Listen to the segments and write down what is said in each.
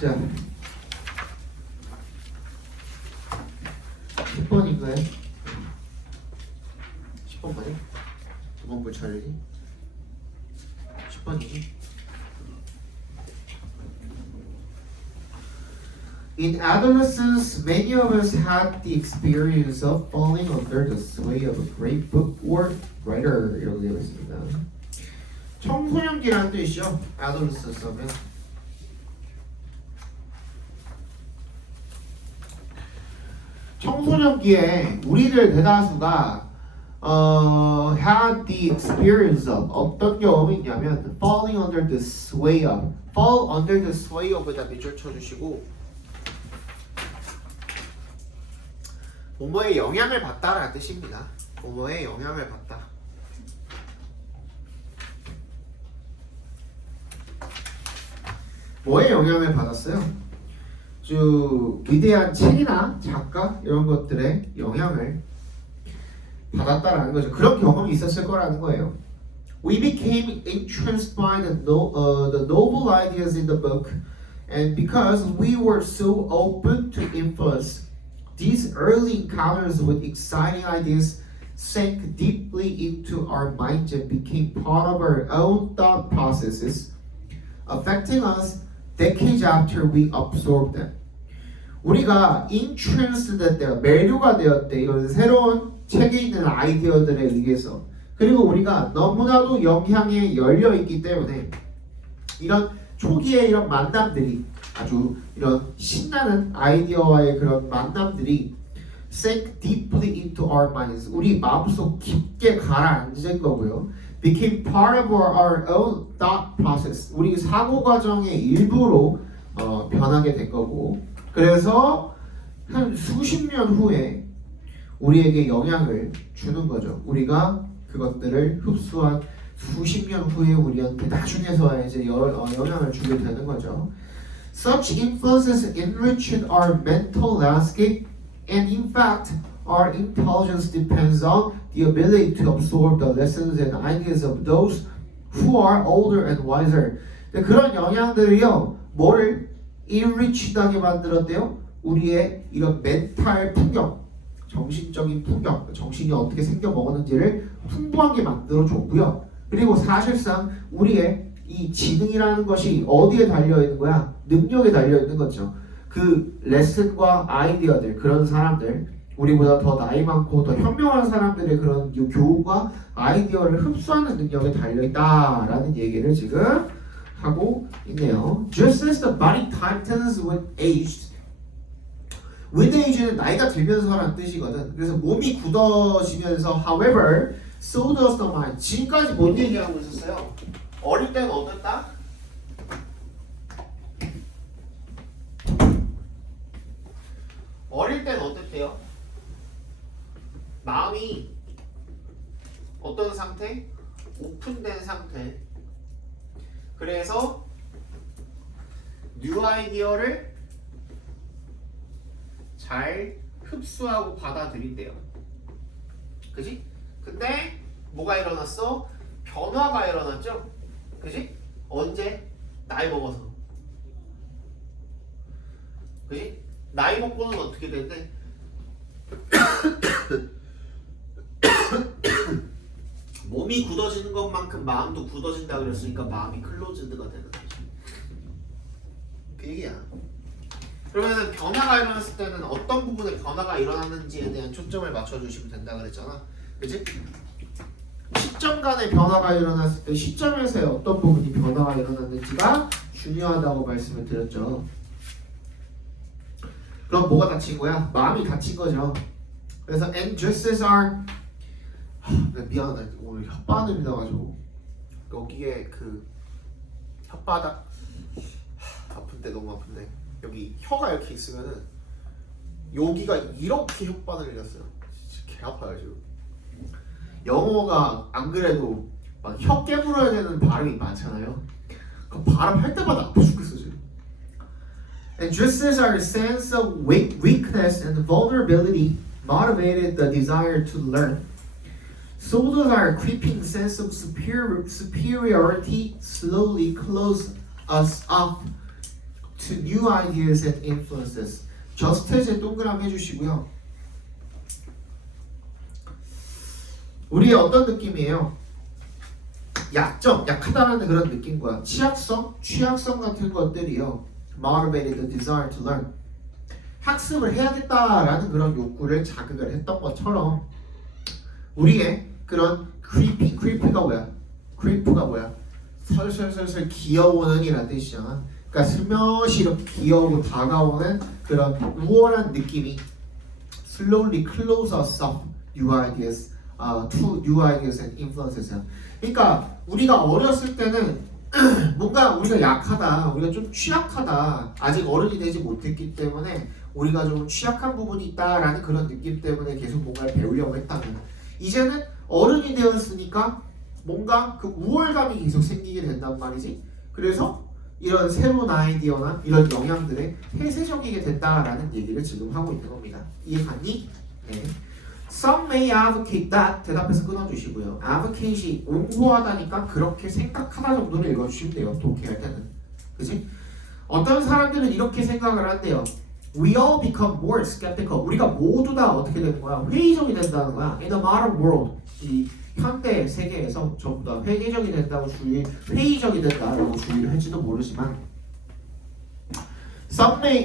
자 10번인가요? 10번 맞아? 두번 볼 차례지? 10번이지? In adolescence, many of us had the experience of falling under the sway of a great book or writer. 이라고 되어 있습니다. 청소년기라는 뜻이죠. adolescence 하면. 청소년기에 우리들 대다수가 had the experience of 어떤 경험이 있냐면 falling under the sway of fall under the sway of에다 밑줄 쳐주시고 뭐뭐에 영향을 받다라는 뜻입니다. 뭐뭐에 영향을 받다. 뭐에 영향을 받았어요? 쭉 위대한 책이나 작가 이런 것들의 영향을 받았다라는 거죠. 그런 경험이 있었을 거라는 거예요. We became entranced by the noble ideas in the book, and because we were so open to influence, these early encounters with exciting ideas sank deeply into our minds and became part of our own thought processes, affecting us decades after we absorbed them. 우리가 entranced 됐대요. 매료가 되었대. 이건 새로운 책에 있는 아이디어들에 의해서. 그리고 우리가 너무나도 영향에 열려 있기 때문에 이런 초기에 이런 만남들이 아주 이런 신나는 아이디어와의 그런 만남들이 sank deeply into our minds. 우리 마음속 깊게 가라앉은 거고요. became part of our own thought process. 우리 사고 과정의 일부로 변하게 된 거고. 그래서 한 수십 년 후에 우리에게 영향을 주는 거죠. 우리가 그것들을 흡수한 수십 년 후에 우리한테 나중에서야 이제 영향을 주게 되는 거죠. Such influences enriched our mental landscape, and in fact, our intelligence depends on the ability to absorb the lessons and ideas of those who are older and wiser. 그런 영향들이요, 뭐를 enriched하게 만들었대요? 우리의 이런 멘탈 풍경, 정신적인 풍경, 정신이 어떻게 생겨 먹었는지를 풍부하게 만들어줬고요. 그리고 사실상 우리의 이 지능이라는 것이 어디에 달려있는 거야? 능력에 달려있는 거죠. 그 레슨과 아이디어들, 그런 사람들, 우리보다 더 나이 많고 더 현명한 사람들의 그런 교훈과 아이디어를 흡수하는 능력에 달려있다라는 얘기를 지금 하고 있네요. Just as the body tightens with age, with age는 나이가 들면서라는 뜻이거든. 그래서 몸이 굳어지면서, however, so does the mind. 지금까지 뭔 얘기하고 있었어요? 어릴 때는 어땠다? 어릴 때는 어땠대요? 마음이 어떤 상태? 오픈된 상태. 그래서 뉴 아이디어를 잘 흡수하고 받아들인대요. 그지? 근데 뭐가 일어났어? 변화가 일어났죠? 그지? 언제? 나이 먹어서. 그지? 나이 먹고는 어떻게 된대? 몸이 굳어지는 것만큼 마음도 굳어진다 그랬으니까 마음이 클로즈드가 되는 거지. 그 얘기야. 그러면은 변화가 일어났을 때는 어떤 부분에 변화가 일어났는지에 대한 초점을 맞춰주시면 된다 그랬잖아. 그치? 시점 간의 변화가 일어났을 때 시점에서의 어떤 부분이 변화가 일어났는지가 중요하다고 말씀을 드렸죠. 그럼 뭐가 다친 거야? 마음이 다친 거죠. 그래서 and just as our 미안하다. 오늘 혓바늘이 나가지고 여기에 그 혓바닥 아픈데 너무 아픈데 여기 혀가 이렇게 있으면은 여기가 이렇게 혓바늘이 났어요. 진짜 개 아파요 지금. 영어가 안 그래도 막 혀 깨물어야 되는 발음이 많잖아요. 그 발음할 때마다 아파 죽겠어 지금. And just as our sense of weakness and vulnerability motivated the desire to learn, so does our creeping sense of superiority slowly close us up to new ideas and influences. just에 동그라미 해주시고요. 우리의 어떤 느낌이에요? 약점, 약하다라는 그런 느낌과 취약성 같은 것들이요. motivated the desire to learn. 학습을 해야겠다라는 그런 욕구를 자극을 했던 것처럼 우리의 그런 creep가 뭐야? creep가 뭐야? 설설설설 기어오는 이란 뜻이잖아. 그러니까 슬며시 이렇게 기어오고 다가오는 그런 우월한 느낌이 slowly close us up new ideas, to new ideas and influences. 그러니까 우리가 어렸을 때는 뭔가 우리가 약하다, 우리가 좀 취약하다, 아직 어른이 되지 못했기 때문에 우리가 좀 취약한 부분이 있다라는 그런 느낌 때문에 계속 뭔가를 배우려고 했다면 이제는 어른이 되었으니까 뭔가 그 우월감이 계속 생기게 된단 말이지. 그래서 이런 새로운 아이디어나 이런 영향들에 폐쇄적이게 된다라는 얘기를 지금 하고 있는 겁니다. 이해갔니? 네. Some may advocate that. 대답해서 끊어주시고요. advocate이 옹호하다니까 그렇게 생각하다 정도로 읽어주시면 돼요. 독해할 때는. 그치? 어떤 사람들은 이렇게 생각을 한대요. We all become more skeptical. 우리가 모두 다 어떻게 되는 거야? 회의적이 된다는 거야. In the modern world. 이 현대 세계에서 전부 다 회의적이 된다고 회의적이 된다라고 주의를 할지도 모르지만 Some may,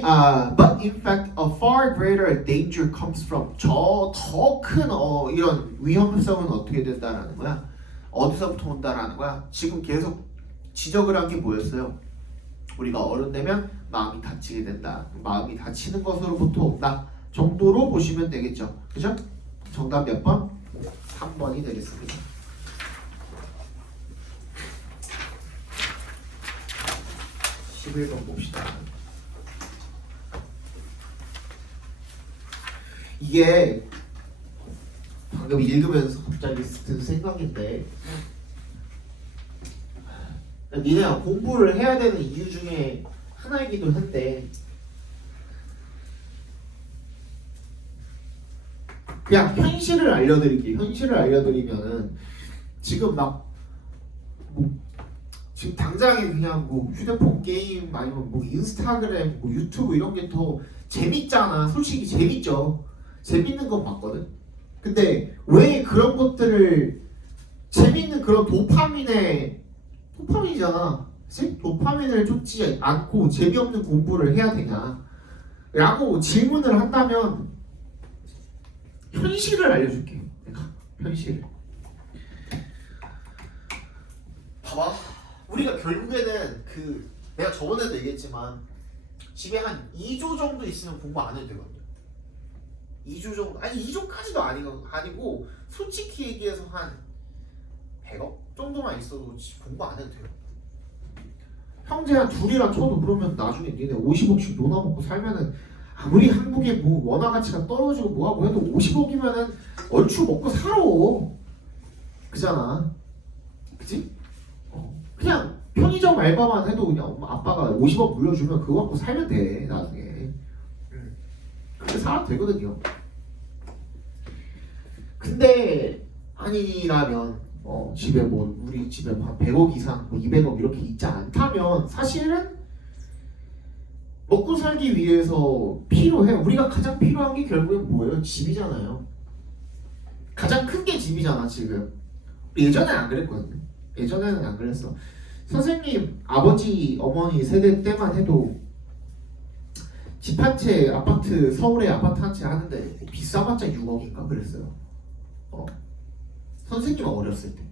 but in fact, a far greater danger comes from 더 큰 이런 위험성은 어떻게 된다라는 거야? 어디서부터 온다라는 거야? 지금 계속 지적을 한 게 뭐였어요? 우리가 어른 되면 마음이 다치게 된다. 마음이 다치는 것으로부터 온다. 정도로 보시면 되겠죠. 그죠? 정답 몇 번? 3번이 되겠습니다. 11번 봅시다. 이게 방금 읽으면서 갑자기 든 생각인데 니네가 공부를 해야 되는 이유 중에 하나이기도 한데 그냥 현실을 알려드릴게요. 현실을 알려드리면은 지금 지금 당장에 그냥 휴대폰 게임 아니면 인스타그램 유튜브 이런 게 더 재밌잖아. 솔직히 재밌죠. 재밌는 건 맞거든. 근데 왜 그런 것들을 재밌는 그런 도파민이잖아. 그치? 도파민을 쫓지 않고 재미없는 공부를 해야 되냐 라고 질문을 한다면 현실을 알려줄게요. 내가 현실. 봐봐. 우리가 결국에는 내가 저번에도 얘기했지만 집에 한 2조 정도 있으면 공부 안 해도 되거든요. 2조 정도, 아니 2조까지도 아니고 솔직히 얘기해서 한 100억 정도만 있어도 공부 안 해도 돼요. 형제 한 둘이랑 쳐도 그러면 나중에 니네 50억씩 논아먹고 살면은 아무리 한국의 원화 가치가 떨어지고 뭐하고 해도 50억이면은 얼추 먹고 살아. 그잖아. 그치? 그냥 편의점 알바만 해도 그냥 엄마 아빠가 50억 물려주면 그거 갖고 살면 돼 나중에. 그렇게 살아도 되거든요. 근데 아니라면 집에 우리 집에 한 100억 이상 200억 이렇게 있지 않다면 사실은 먹고 살기 위해서 필요해. 우리가 가장 필요한 게 결국엔 뭐예요? 집이잖아요. 가장 큰 게 집이잖아 지금. 예전에는 안 그랬거든요. 예전에는 안 그랬어. 선생님 아버지 어머니 세대 때만 해도 집 한 채 아파트 서울에 아파트 한 채 하는데 비싸봤자 6억인가 그랬어요. 선생님 어렸을 때.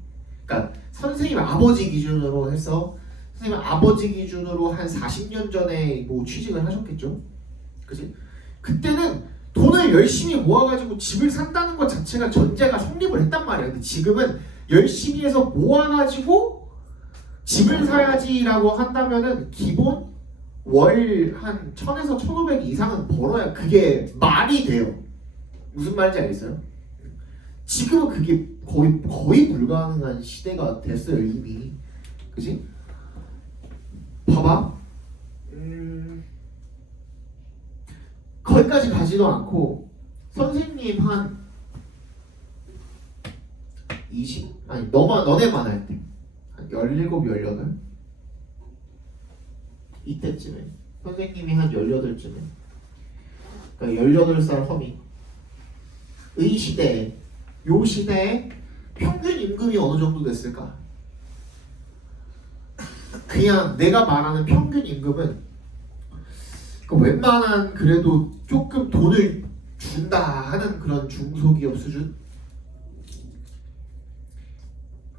그러니까 선생님 아버지 기준으로 해서 선생님 아버지 기준으로 한 40년 전에 취직을 하셨겠죠. 그치? 그때는 돈을 열심히 모아가지고 집을 산다는 것 자체가 전제가 성립을 했단 말이야. 근데 지금은 열심히 해서 모아가지고 집을 사야지라고 한다면은 기본 월 한 1000에서 1500 이상은 벌어야 그게 말이 돼요. 무슨 말인지 알겠어요? 지금은 그게 거의 불가능한 시대가 됐어요 이미. 그치? 봐봐. 거기까지 가지도 않고 선생님 한 20? 아니 너네만 할 때 한 17, 18? 이때쯤에 선생님이 한 18쯤에 그러니까 18살 허미 의 시대에 요 시대에 평균 임금이 어느 정도 됐을까? 그냥 내가 말하는 평균 임금은 웬만한 그래도 조금 돈을 준다 하는 그런 중소기업 수준?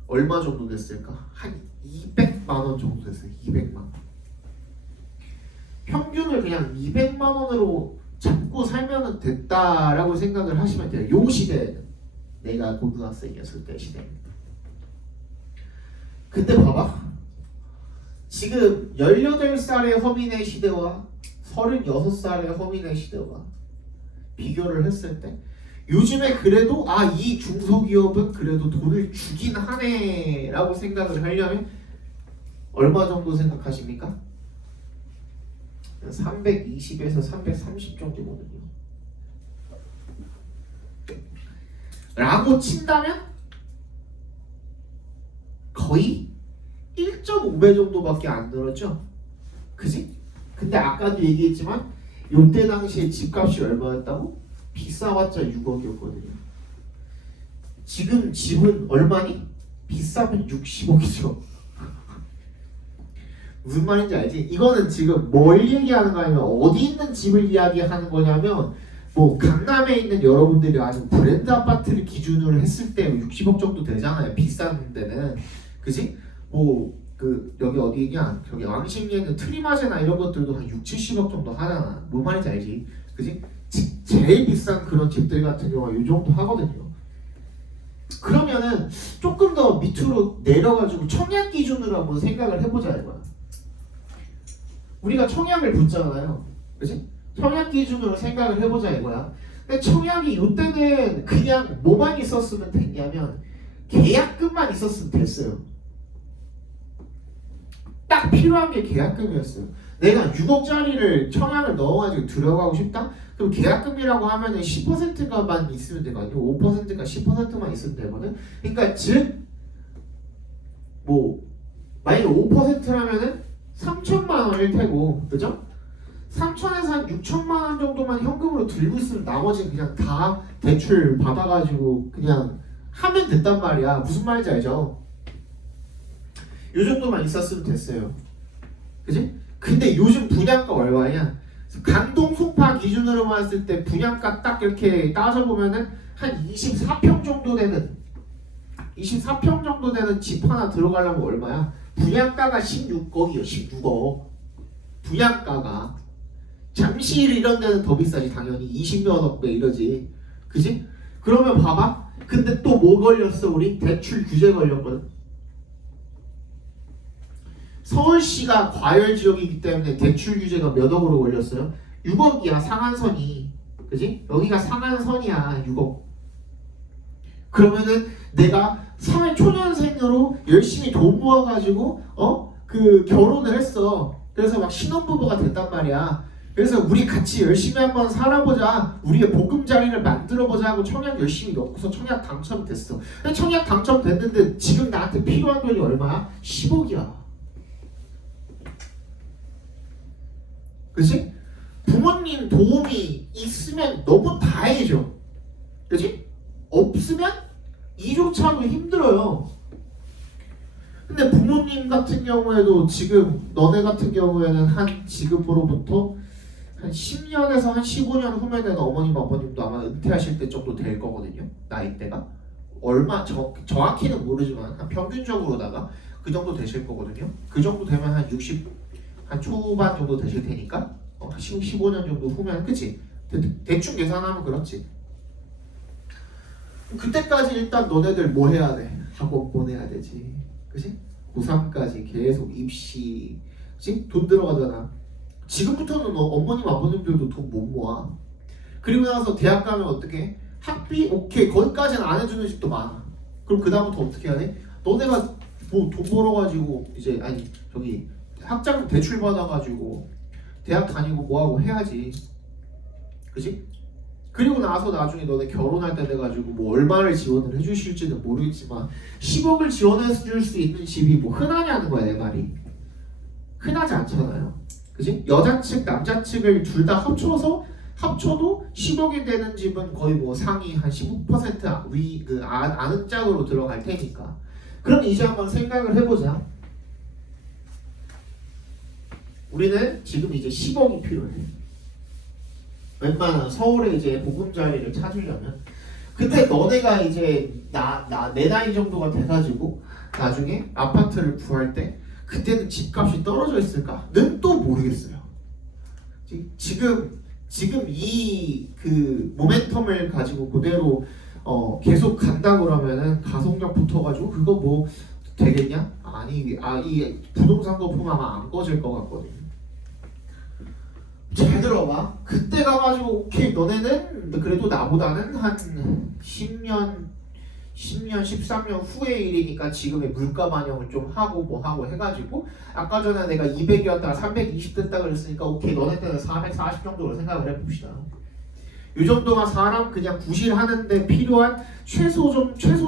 얼마 정도 됐을까? 한 200만 원 정도 됐어요. 200만 원. 평균을 그냥 200만 원으로 잡고 살면 됐다라고 생각을 하시면 돼요. 요 시대에는. 내가 고등학생이었을 때 시대입니다. 근데 봐봐. 지금 18살의 허민의 시대와 36살의 허민의 시대와 비교를 했을 때 요즘에 그래도 이 중소기업은 그래도 돈을 주긴 하네 라고 생각을 하려면 얼마 정도 생각하십니까? 320에서 330 정도거든요. 라고 친다면 거의 1.5배 정도밖에 안 늘었죠? 그지? 근데 아까도 얘기했지만 요때 당시에 집값이 얼마였다고? 비싸봤자 6억이었거든요. 지금 집은 얼마니? 비싸면 60억이죠. 무슨 말인지 알지? 이거는 지금 뭘 얘기하는 거냐면 어디 있는 집을 이야기하는 거냐면 뭐 강남에 있는 여러분들이 아는 브랜드 아파트를 기준으로 했을 때 60억 정도 되잖아요. 비싼 데는. 그지? 뭐 여기 어디냐? 저기 왕십리에 있는 트리마제나 이런 것들도 한 6, 70억 정도 하잖아. 뭐 말인지 알지? 그지? 제일 비싼 그런 집들 같은 경우가 이 정도 하거든요. 그러면은 조금 더 밑으로 내려가지고 청약 기준으로 한번 생각을 해보자 이거야. 우리가 청약을 붙잖아요. 그지? 청약 기준으로 생각을 해보자 이거야. 근데 청약이 이때는 그냥 뭐만 있었으면 됐냐면 계약금만 있었으면 됐어요. 딱 필요한 게 계약금이었어요. 내가 6억짜리를 청약을 넣어가지고 들어가고 싶다? 그럼 계약금이라고 하면은 10%가만 있으면 되거든요. 5%가 10%만 있으면 되거든. 그러니까 즉 뭐 만약에 5%라면은 3천만 원일 테고, 그죠? 3천에서 한 6천만 원 정도만 현금으로 들고 있으면 나머지는 그냥 다 대출 받아가지고 그냥 하면 됐단 말이야. 무슨 말인지 알죠? 요 정도만 있었으면 됐어요. 그지? 근데 요즘 분양가 얼마냐? 강동 송파 기준으로 봤을 때 분양가 딱 이렇게 따져보면은 한 24평 정도 되는 24평 정도 되는 집 하나 들어가려면 얼마야? 분양가가 16억이요. 16억. 분양가가. 잠실 이런 데는 더 비싸지 당연히. 20몇억 배 이러지. 그지? 그러면 봐봐. 근데 또 뭐 걸렸어 우리? 대출 규제 걸렸거든. 서울시가 과열지역이기 때문에 대출 규제가 몇 억으로 걸렸어요? 6억이야 상한선이. 그지? 여기가 상한선이야 6억. 그러면은 내가 사회초년생으로 열심히 돈 모아가지고 결혼을 했어. 그래서 막 신혼부부가 됐단 말이야. 그래서 우리 같이 열심히 한번 살아보자. 우리의 보금자리를 만들어보자 하고 청약 열심히 넣고서 청약 당첨됐어. 근데 청약 당첨됐는데 지금 나한테 필요한 돈이 얼마야? 10억이야. 그치? 부모님 도움이 있으면 너무 다행이죠. 그치? 없으면 이조차도 힘들어요. 근데 부모님 같은 경우에도 지금 너네 같은 경우에는 한 지금으로부터 한 10년에서 한 15년 후면은 어머님 아버님도 아마 은퇴하실 때 정도 될 거거든요. 나이대가 얼마 정확히는 모르지만 한 평균적으로다가 그 정도 되실 거거든요. 그 정도 되면 한 60 한 초반 정도 되실 테니까 15년 정도 후면 그치? 대충 계산하면 그렇지. 그때까지 일단 너네들 뭐 해야 돼? 학원 보내야 되지. 그치? 고3까지 계속 입시 그치? 돈 들어가잖아. 지금부터는 어머님 아버님들도 돈 못 모아. 그리고 나서 대학 가면 어떻게? 학비 오케이 거기까지는 안 해주는 집도 많아. 그럼 그 다음부터 어떻게 해야 돼? 너네가 뭐 돈 벌어가지고 이제 저기 학자금 대출 받아가지고 대학 다니고 뭐하고 해야지. 그치? 그리고 나서 나중에 너네 결혼할 때 돼가지고 뭐 얼마를 지원을 해주실지는 모르겠지만 10억을 지원해 줄 수 있는 집이 뭐 흔하냐는 거야 내 말이. 흔하지 않잖아요. 그지? 여자 측, 남자 측을 둘 다 합쳐도 10억이 되는 집은 거의 뭐 상위 한 15% 아는 짝으로 들어갈 테니까. 그럼 이제 한번 생각을 해보자. 우리는 지금 이제 10억이 필요해. 웬만한 서울에 이제 보금자리를 찾으려면. 근데 너네가 이제 내 나이 정도가 돼가지고 나중에 아파트를 구할 때 그때는 집값이 떨어져 있을까는 또 모르겠어요. 지금 이 그 모멘텀을 가지고 그대로 계속 간다 그러면은 가속력 붙어가지고 그거 뭐 되겠냐? 이 부동산 거품 아마 안 꺼질 것 같거든요. 잘 들어봐. 그때 가가지고 오케이 너네는 그래도 나보다는 한 10년 13년 후의 일이니까 지금의 물가 반영을 좀 하고 뭐 하고 해가지고 아까 전에 내가 200이었다가 320 됐다 그랬으니까 오케이 너네 때는 440 정도로 생각을 해봅시다. 이 정도가 사람 그냥 구실하는데 필요한 최소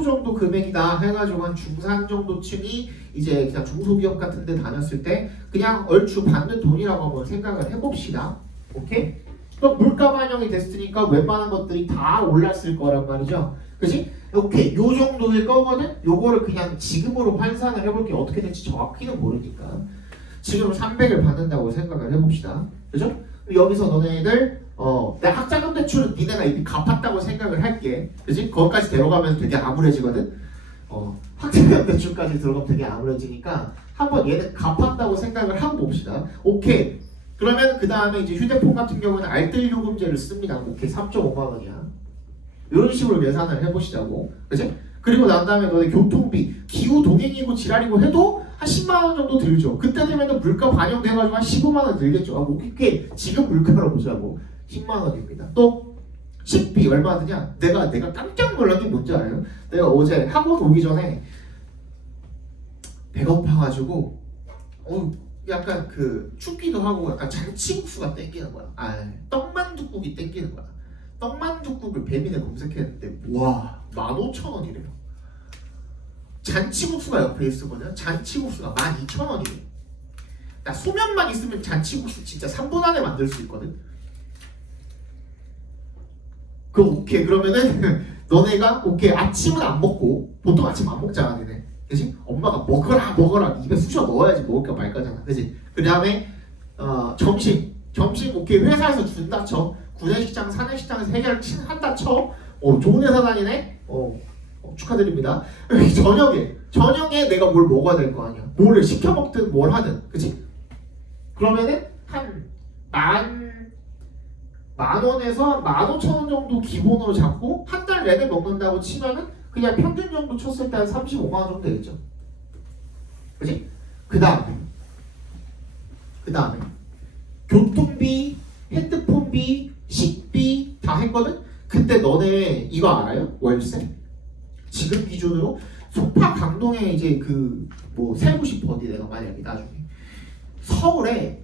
정도 금액이다 해가지고 한 중산 정도층이 이제 그냥 중소기업 같은 데 다녔을 때 그냥 얼추 받는 돈이라고 한번 생각을 해봅시다. 오케이? 그럼 물가 반영이 됐으니까 웬만한 것들이 다 올랐을 거란 말이죠. 그치? 오케이, 요 정도일 거거든? 요거를 그냥 지금으로 환산을 해볼게. 어떻게 될지 정확히는 모르니까 지금 300을 받는다고 생각을 해봅시다. 그죠? 여기서 너네들 내가 학자금 대출은 니네가 이미 갚았다고 생각을 할게. 그치? 거기까지 데려가면 되게 암울해지거든? 학자금 대출까지 들어가면 되게 암울해지니까 한번 얘는 갚았다고 생각을 하고 봅시다. 오케이. 그러면 그 다음에 이제 휴대폰 같은 경우는 알뜰 요금제를 씁니다. 오케이, 3.5만 원이야. 이런 식으로 계산을 해보시자고. 그치? 그리고 난 다음에 너네 교통비, 기후 동행이고 지랄이고 해도 한 10만 원 정도 들죠. 그때 되면은 물가 반영돼가지고 한 15만 원 들겠죠. 오케이, 지금 물가로 보자고. 10만 원입니다. 또 식비 얼마 드냐? 내가 깜짝 놀란 게 뭔지 알아요? 내가 어제 학원 오기 전에 배가 고파가지고 약간 그 춥기도 하고 약간 잔치국수가 땡기는 거야. 떡만둣국이 땡기는 거야. 떡만둣국을 배민에 검색했는데 와 15,000원이래요. 잔치국수가 옆에 있으거든. 잔치국수가 12,000원이래. 나 소면만 있으면 잔치국수 진짜 3분 안에 만들 수 있거든. 오케이 그러면은 너네가 오케이 아침은 안 먹고 보통 아침 안 먹잖아 너네. 그치? 엄마가 먹어라 입에 쑤셔 넣어야지 먹을까 말까잖아. 그치? 그 다음에 점심 오케이 회사에서 준다 쳐. 구내식당 사내식당에서 해결을 한다 쳐. 좋은 회사 다니네. 축하드립니다. 저녁에 내가 뭘 먹어야 될 거 아니야. 뭘 시켜 먹든 뭘 하든. 그치? 그러면은 한 만 원에서 15,000원 정도 기본으로 잡고 한 달 내내 먹는다고 치면은 그냥 평균 정도 쳤을 때 한 35만 원 정도 되겠죠. 그치? 그 다음에 교통비, 핸드폰비, 식비 다 했거든? 그때 너네 이거 알아요? 월세? 지금 기준으로 송파 강동에 이제 살고 싶어 어디 내가 만약에 나중에 서울에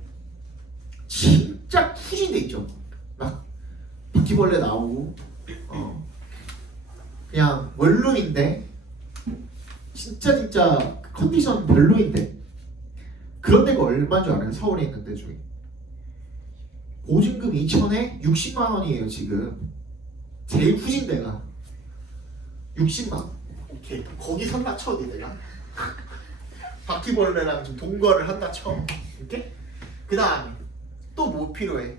진짜 후진돼 있죠. 막 바퀴벌레 나오고 그냥 원룸인데 진짜 컨디션 별로인데 그런 데가 얼마인 줄 알아요? 서울에 있는 데 중에 보증금 2천에 60만 원이에요 지금. 제일 후진 데가 60만 원. 오케이 거기 산다 쳐 니네가. 바퀴벌레랑 좀 동거를 한다 쳐. 오케이? 그 다음에 또 뭐 필요해?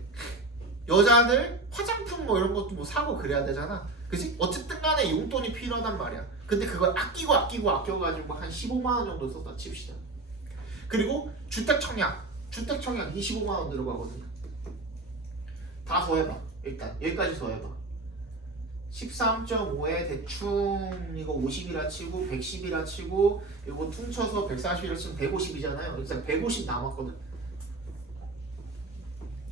여자들 화장품 뭐 이런 것도 뭐 사고 그래야 되잖아. 그치? 어쨌든 간에 용돈이 필요하단 말이야. 근데 그걸 아껴가지고 한 15만 원 정도 썼다 칩시다. 그리고 주택청약 25만 원 들어가거든. 다 더해봐. 일단 여기까지 더해봐. 13.5에 대충 이거 50이라 치고 110이라 치고 이거 퉁쳐서 140이라 치면 150이잖아요. 일단 150 남았거든.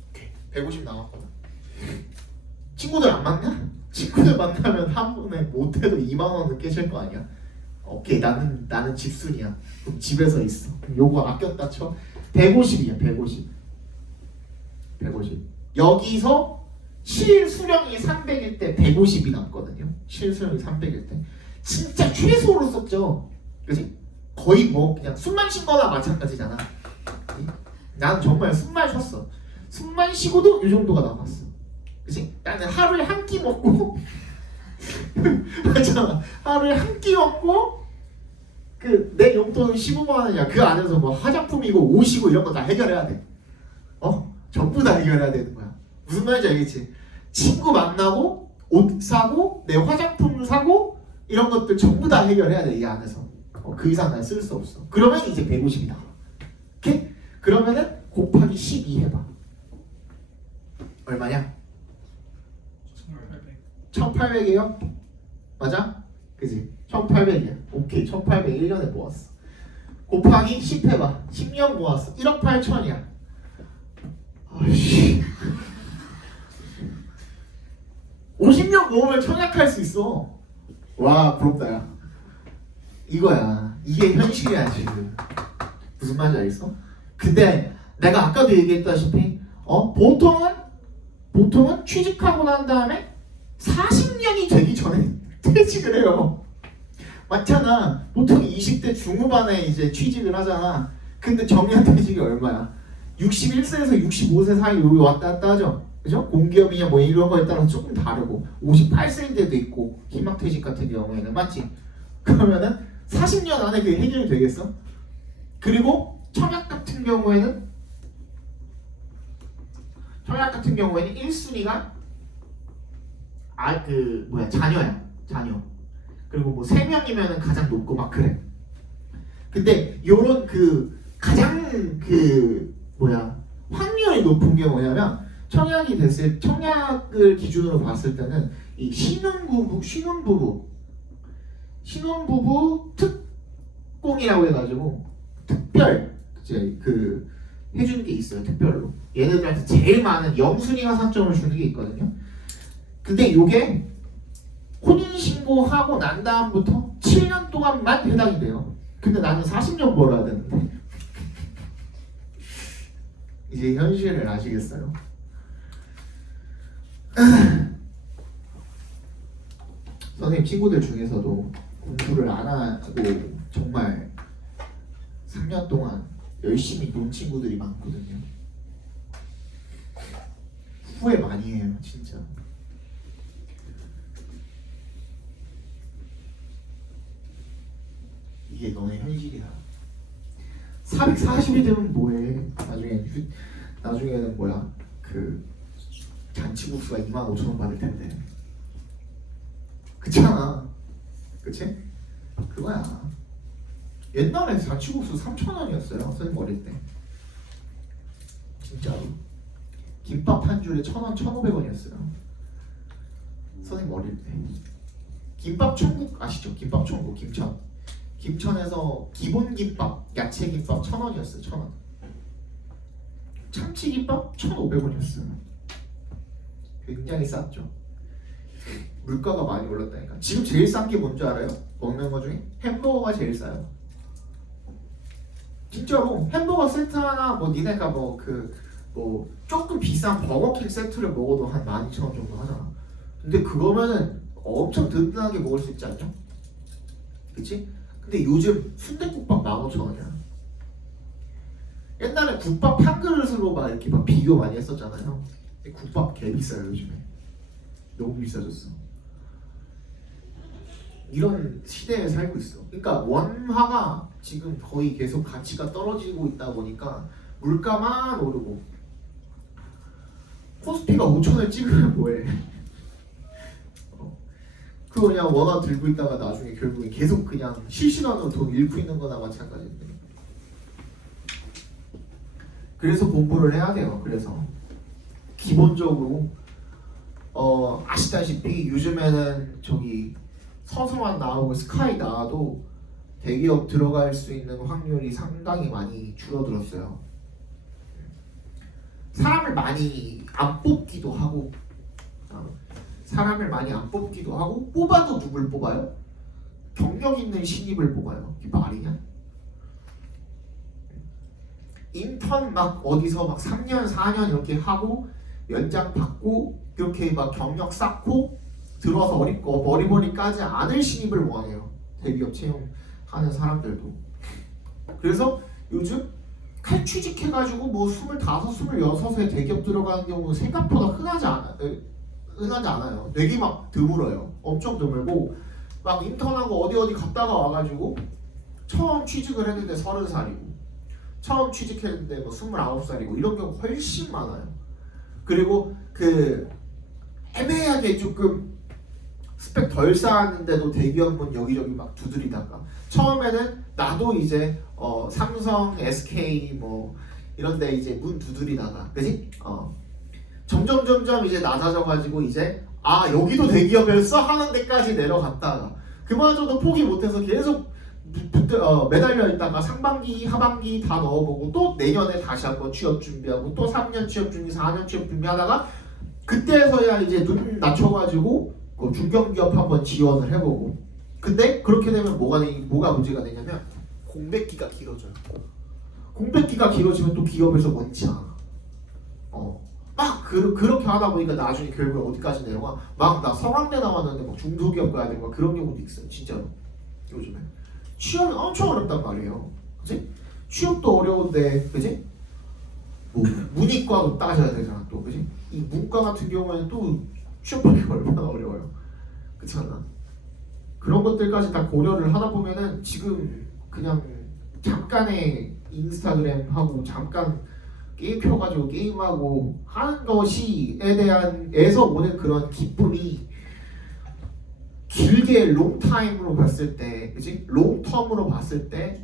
오케이. 150 남았거든. 친구들 안 만나? 친구들 만나면 한 번에 못해도 2만 원은 깨질 거 아니야. 오케이 나는 집순이야. 그럼 집에서 있어. 요거 아꼈다 쳐. 150이야 150. 여기서 실수령이 300일 때 150이 남거든요. 실수령이 300일 때 진짜 최소로 썼죠. 그치? 거의 뭐 그냥 숨만 쉰 거나 마찬가지잖아. 나는 정말 숨만 쉬었어. 숨만 쉬고도 이 정도가 남았어. 그치? 나는 하루에 한 끼 먹고 맞잖아. 하루에 한 끼 먹고 그 내 용돈은 15만 원이야. 그 안에서 뭐 화장품이고 옷이고 이런 거 다 해결해야 돼. 전부 다 해결해야 되는 거야. 무슨 말인지 알겠지? 친구 만나고 옷 사고 내 화장품 사고 이런 것들 전부 다 해결해야 돼. 이 안에서. 그 이상 난 쓸 수 없어. 그러면 이제 150이다. 오케이? 그러면은 곱하기 12 해봐. 얼마냐? 1800이에요? 맞아? 그지? 1800이야. 오케이. 1800 1년에 모았어. 곱하기 10 해봐. 10년 모았어. 1억 8천이야. 아이씨. 50년 모으면 청약할 수 있어. 와, 부럽다, 야. 이거야. 이게 현실이야, 지금. 무슨 말인지 알겠어? 근데 내가 아까도 얘기했다시피 보통은 취직하고 난 다음에 40년이 되기 전에 퇴직을 해요. 맞잖아. 보통 20대 중후반에 이제 취직을 하잖아. 근데 정년퇴직이 얼마야? 61세에서 65세 사이 여기 왔다 갔다 하죠. 그죠? 공기업이냐 뭐 이런 거에 따라서 조금 다르고 58세인데도 있고 희망퇴직 같은 경우에는 맞지? 그러면은 40년 안에 그게 해결이 되겠어? 그리고 청약 같은 경우에는 1순위가 자녀야. 자녀. 그리고 뭐 3명이면은 가장 높고 막 그래. 근데 요런 가장 확률이 높은 게 뭐냐면 청약을 기준으로 봤을 때는 이 신혼부부 특공이라고 해가지고 특별 이제 해주는 게 있어요. 특별로 얘네들한테 제일 많은 영순위가 상점을 주는 게 있거든요. 근데 요게 혼인신고하고 난 다음부터 7년 동안만 해당이 돼요. 근데 나는 40년 벌어야 되는데 이제 현실을 아시겠어요? 선생님 친구들 중에서도 공부를 안 하고 정말 3년 동안 열심히 논 친구들이 많거든요. 후회 많이 해요, 진짜. 이게 너네 현실이야. 440이 되면 뭐해? 나중에는 잔치국수가 25,000원 받을 텐데. 그렇잖아. 그치? 그거야. 옛날에 잔치국수 3,000원이었어요. 선생님 어릴 때. 진짜로. 김밥 한 줄에 1,000원, 1,500원이었어요. 선생님 어릴 때. 김밥 천국 아시죠? 김밥 천국 김천. 김천에서 기본 김밥, 야채 김밥 1,000원이었어요. 1,000원. 참치 김밥 1,500원이었어요. 굉장히 쌌죠. 물가가 많이 올랐다니까. 지금 제일 싼 게 뭔지 알아요? 먹는 거 중에 햄버거가 제일 싸요. 진짜로 햄버거 세트 하나 니네가 조금 비싼 버거킹 세트를 먹어도 한 12,000원 정도 하잖아. 근데 그거면은 엄청 든든하게 먹을 수 있지 않냐? 그치? 근데 요즘 순댓국밥 15,000원이야. 옛날에 국밥 한 그릇으로 이렇게 비교 많이 했었잖아요. 국밥 개 비싸요 요즘에. 너무 비싸졌어. 이런 시대에 살고 있어. 그러니까 원화가 지금 거의 계속 가치가 떨어지고 있다 보니까 물가만 오르고 코스피가 5,000원 찍으면 뭐해? 그거 그냥 원화 들고 있다가 나중에 결국에 계속 그냥 실시간으로 돈 잃고 있는 거나 마찬가지인데. 그래서 공부를 해야 돼요. 그래서 기본적으로 아시다시피 요즘에는 서서만 나오고 스카이 나와도 대기업 들어갈 수 있는 확률이 상당히 많이 줄어들었어요. 사람을 많이 안 뽑기도 하고 뽑아도 누굴 뽑아요? 경력 있는 신입을 뽑아요. 이게 말이냐? 인턴 어디서 3년 4년 이렇게 하고 연장 받고 이렇게 경력 쌓고 들어와서 머리머리 까지 않을 신입을 원해요. 대기업 채용하는 사람들도. 그래서 요즘 칼취직해가지고 뭐 25, 26에 대기업 들어가는 경우는 생각보다 흔하지 않아요. 되게 막 드물어요. 엄청 드물고 막 인턴하고 어디 갔다가 와가지고 처음 취직을 했는데 30살이고 처음 취직했는데 뭐 29살이고 이런 경우 훨씬 많아요. 그리고 그 애매하게 조금 스펙 덜 쌓았는데도 대기업 문 여기저기 막 두드리다가 처음에는 나도 이제 삼성, SK 뭐 이런데 이제 문 두드리다가 그지? 점점 이제 낮아져가지고 이제 아 여기도 대기업이었어 하는 데까지 내려갔다가 그마저도 포기 못해서 계속 매달려 있다가 상반기, 하반기 다 넣어보고 또 내년에 다시 한번 취업 준비하고 또 3년 취업 준비, 4년 취업 준비하다가 그때서야 이제 눈 낮춰가지고 중견기업 한번 지원을 해보고 근데 그렇게 되면 뭐가 문제가 되냐면 공백기가 길어져요. 공백기가 길어지면 또 기업에서 원치 않아. 그렇게 하다 보니까 나중에 결국에 어디까지 내려가 막 나 서강대 나왔는데 막 중소기업 가야 되고 그런 경우도 있어요. 진짜로 요즘에 취업이 엄청 어렵단 말이에요. 그치? 취업도 어려운데 그치? 뭐 문이과도 따져야 되잖아 또 그치? 이 문과 같은 경우에는 또 취업하기 얼마나 어려워요. 그렇지 않나? 그런 것들까지 다 고려를 하다 보면은 지금 그냥 잠깐의 인스타그램 하고 잠깐 게임 켜가지고 게임하고 하는 것이에 대한에서 오는 그런 기쁨이 길게 롱타임으로 봤을 때, 그치? 롱텀으로 봤을 때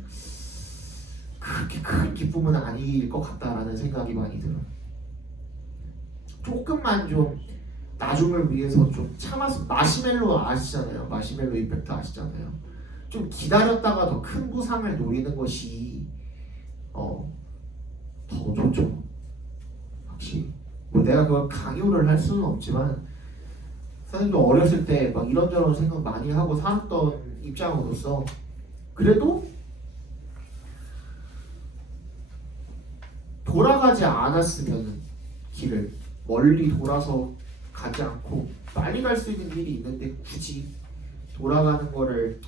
그렇게 큰 기쁨은 아닐 것 같다라는 생각이 많이 들어요. 조금만 좀 나중을 위해서 좀 참아서 마시멜로 아시잖아요. 마시멜로 이펙트 아시잖아요. 좀 기다렸다가 더 큰 보상을 노리는 것이 더 좋죠. 확실히 뭐 내가 그걸 강요를 할 수는 없지만 선생님도 어렸을 때 막 이런저런 생각 많이 하고 살았던 입장으로서 그래도 돌아가지 않았으면 길을 멀리 돌아서 가지 않고 빨리 갈 수 있는 일이 있는데 굳이 돌아가는 거를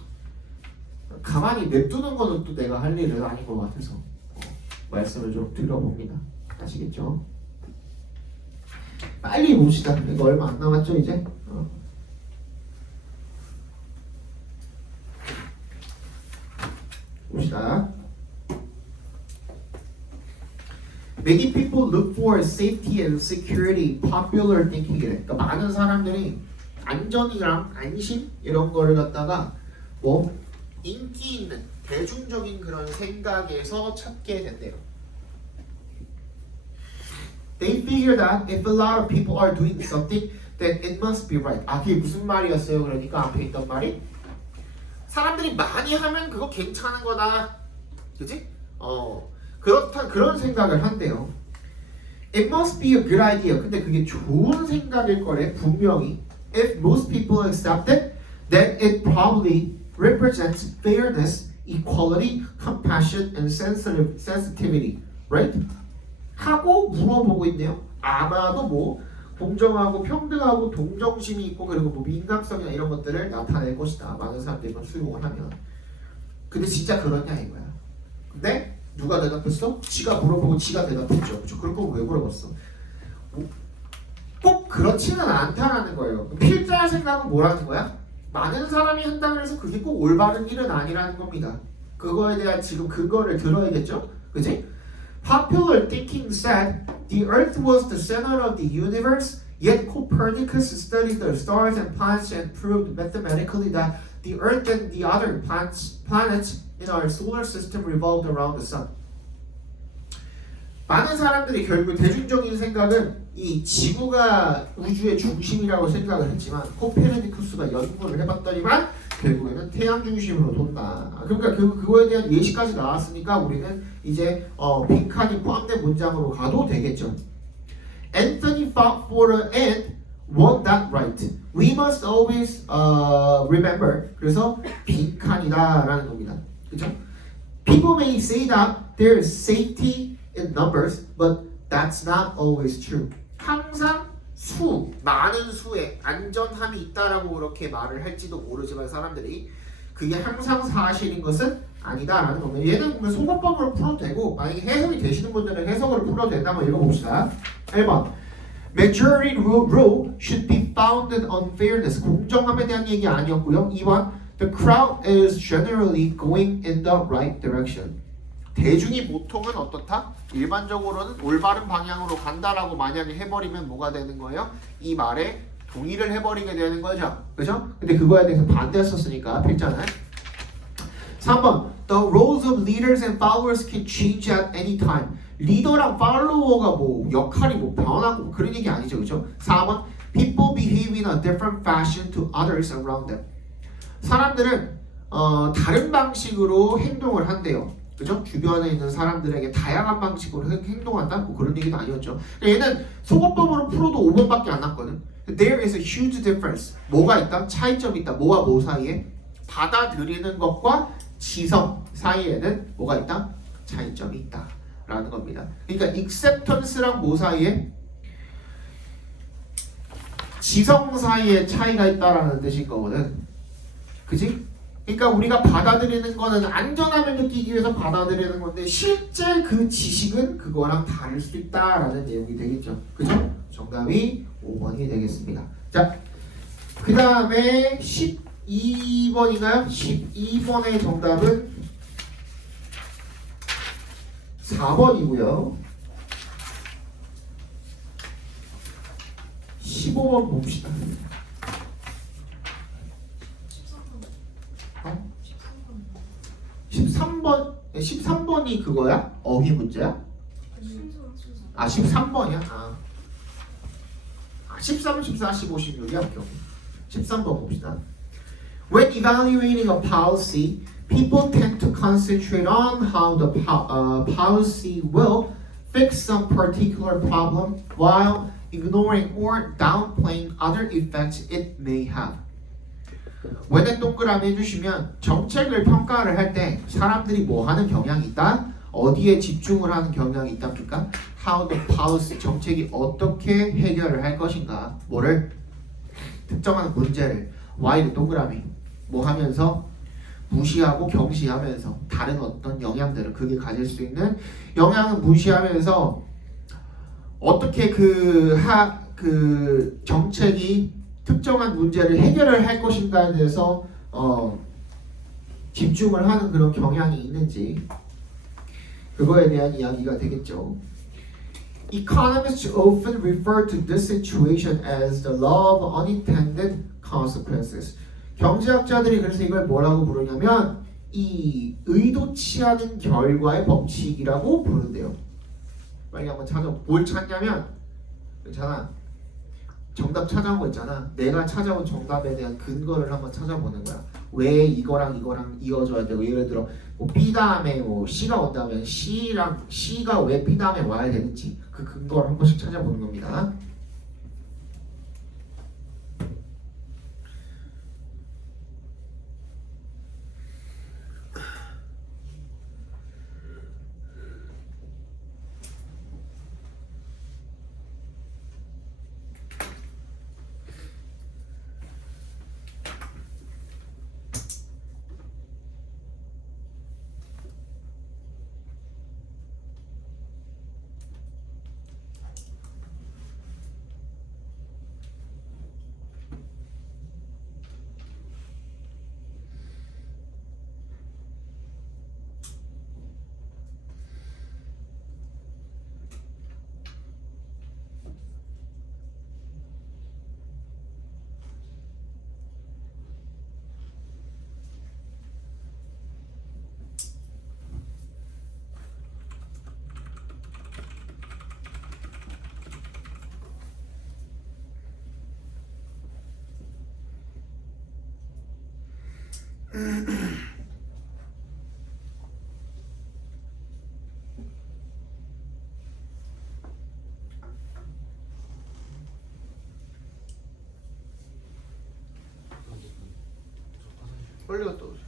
가만히 냅두는 거는 또 내가 할 일은 아닌 것 같아서 말씀을 좀 드려봅니다. 아시겠죠? 빨리 봅시다. 이거 얼마 안 남았죠 이제? 봅시다. Many people look for safety and security, popular thinking이래. 그러니까 많은 사람들이 안전이랑 안심 이런 거를 갖다가 뭐 인기 있는 대중적인 그런 생각에서 찾게 된대요. They figure that if a lot of people are doing something, then it must be right. 그게 무슨 말이었어요? 그러니까 앞에 있던 말이 사람들이 많이 하면 그거 괜찮은 거다. 그치? 그런 생각을 한대요. It must be a good idea. 근데 그게 좋은 생각일 거래 분명히. If most people accept it, then it probably represents fairness, equality, compassion, and sensitivity. Right? 하고 물어보고 있네요. 아마도 뭐 공정하고 평등하고 동정심이 있고 그리고 뭐 민감성이나 이런 것들을 나타낼 것이다. 많은 사람들이 이걸 수용을 하면. 근데 진짜 그러냐 이거야. 근데 누가 대답했어? 지가 물어보고 지가 대답했죠. 그렇죠? 그럴 거면 왜 물어봤어? 꼭 그렇지는 않다라는 거예요. 필자의 생각은 뭐라는 거야? 많은 사람이 한다고 해서 그게 꼭 올바른 일은 아니라는 겁니다. 그거에 대한 지금 근거를 들어야겠죠? 그치? Popular thinking said the Earth was the center of the universe, yet Copernicus studied the stars and planets and proved mathematically that the Earth and the other planets in our solar system revolved around the sun. 많은 사람들이 결국 대중적인 생각은 이 지구가 우주의 중심이라고 생각을 했지만 코페르니쿠스가 연구를 해봤더니만 결국에는 태양 중심으로 돈다. 그러니까 그거에 대한 예시까지 나왔으니까 우리는 이제 빈칸이 포함된 문장으로 가도 되겠죠. Anthony fought for the end, won that right. We must always remember. 그래서 빈칸이다라는 겁니다. 그렇죠? People may say that there is safety in numbers, but that's not always true. 항상 많은 수에 안전함이 있다라고 그렇게 말을 할지도 모르지만 사람들이 그게 항상 사실인 것은 아니다라는 겁니다. 얘는 보면 소거법으로 풀어도 되고 만약에 해석이 되시는 분들은 해석으로 풀어도 된다. 한번 읽어봅시다. 1번 Majority rule should be founded on fairness. 공정함에 대한 얘기 아니었고요. 2번 The crowd is generally going in the right direction. 대중이 보통은 어떻다? 일반적으로는 올바른 방향으로 간다라고 만약에 해버리면 뭐가 되는 거예요? 이 말에 동의를 해버리게 되는 거죠. 그죠? 근데 그거에 대해서 반대했었으니까 필자는 3번 The roles of leaders and followers can change at any time. 리더랑 팔로워가 뭐 역할이 뭐 변하고 그런 얘기 아니죠. 그죠? 4번 People behave in a different fashion to others around them. 사람들은 다른 방식으로 행동을 한대요. 그죠? 주변에 있는 사람들에게 다양한 방식으로 행동한다? 뭐 그런 얘기도 아니었죠. 얘는 소거법으로 풀어도 5번밖에 안 났거든. There is a huge difference. 뭐가 있다? 차이점이 있다. 뭐와 뭐 사이에? 받아들이는 것과 지성 사이에는 뭐가 있다? 차이점이 있다. 라는 겁니다. 그러니까 acceptance랑 뭐 사이에? 지성 사이에 차이가 있다라는 뜻인 거거든. 그지? 그러니까 우리가 받아들이는 거는 안전함을 느끼기 위해서 받아들이는 건데 실제 그 지식은 그거랑 다를 수 있다라는 내용이 되겠죠. 그죠? 정답이 5번이 되겠습니다. 자, 그 다음에 12번인가요? 12번의 정답은 4번이고요. 15번 봅시다. 13번이 그거야? 어휘 문제야? 아 13번이야? 아 13, 14, 15, 16이야? 오케이. 13번 봅시다. When evaluating a policy, people tend to concentrate on how the policy will fix some particular problem while ignoring or downplaying other effects it may have. when에 동그라미 해주시면 정책을 평가를 할 때 사람들이 뭐 하는 경향이 있다? 어디에 집중을 하는 경향이 있답니까? How the policy, 정책이 어떻게 해결을 할 것인가? 뭐를? 특정한 문제를 Y를 동그라미 뭐 하면서? 무시하고 경시하면서 다른 어떤 영향들을 그게 가질 수 있는 영향을 무시하면서 어떻게 그 정책이 특정한 문제를 해결을 할 것인가에 대해서 집중을 하는 그런 경향이 있는지 그거에 대한 이야기가 되겠죠. Economists often refer to this situation as the law of unintended consequences. 경제학자들이 그래서 이걸 뭐라고 부르냐면 이 의도치 않은 결과의 법칙이라고 부른대요. 빨리 한번 찾아. 뭘 찾냐면 괜찮아. 정답 찾아온 거 있잖아. 내가 찾아온 정답에 대한 근거를 한번 찾아보는 거야. 왜 이거랑 이어져야 되고 예를 들어 뭐 B 다음에 뭐 C가 온다면 C랑 C가 왜 B 다음에 와야 되는지 그 근거를 한 번씩 찾아보는 겁니다. 빨리 갔다 오세요.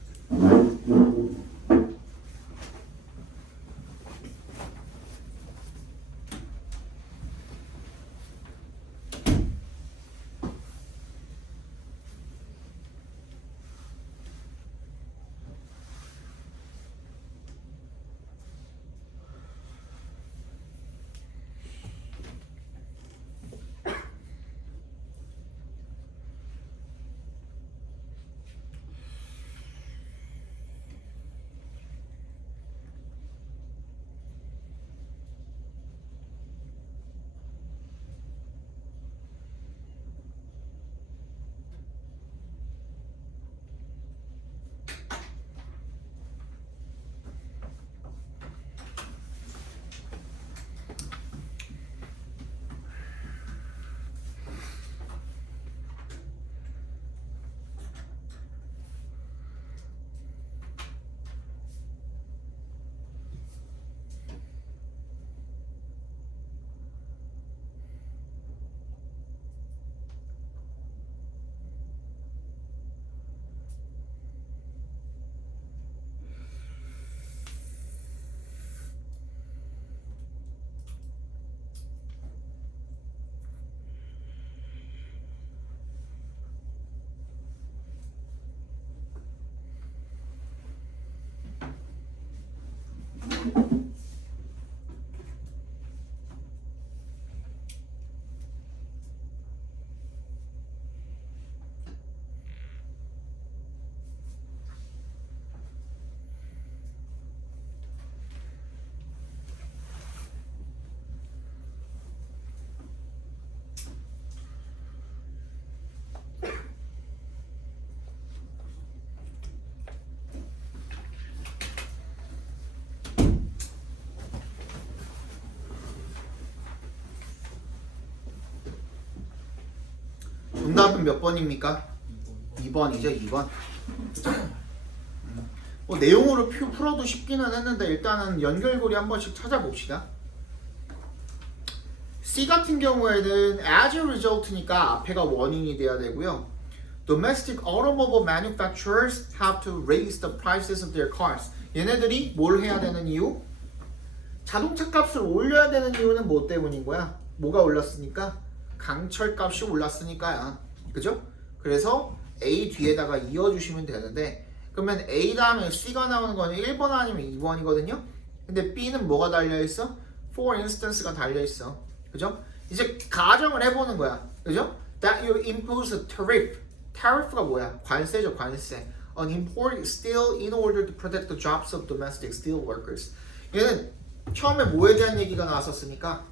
정답은 몇 번입니까? 2번이죠. 2번. 뭐 내용으로 풀어도 쉽기는 했는데 일단은 연결고리 한 번씩 찾아봅시다. C 같은 경우에는 as a result니까 앞에가 원인이 돼야 되고요. Domestic automobile manufacturers have to raise the prices of their cars. 얘네들이 뭘 해야 되는 이유? 자동차 값을 올려야 되는 이유는 뭐 때문인 거야? 뭐가 올랐으니까? 강철 값이 올랐으니까야. 그죠? 그래서 A 뒤에다가 이어주시면 되는데 그러면 A 다음에 C가 나오는 거는 1번 아니면 2번이거든요. 근데 B는 뭐가 달려있어? For instance가 달려있어. 그죠? 이제 가정을 해보는 거야. 그죠? That you impose a tariff. tariff가 뭐야? 관세죠, 관세. On imported steel in order to protect the jobs of domestic steel workers. 얘는 처음에 뭐에 대한 얘기가 나왔었으니까?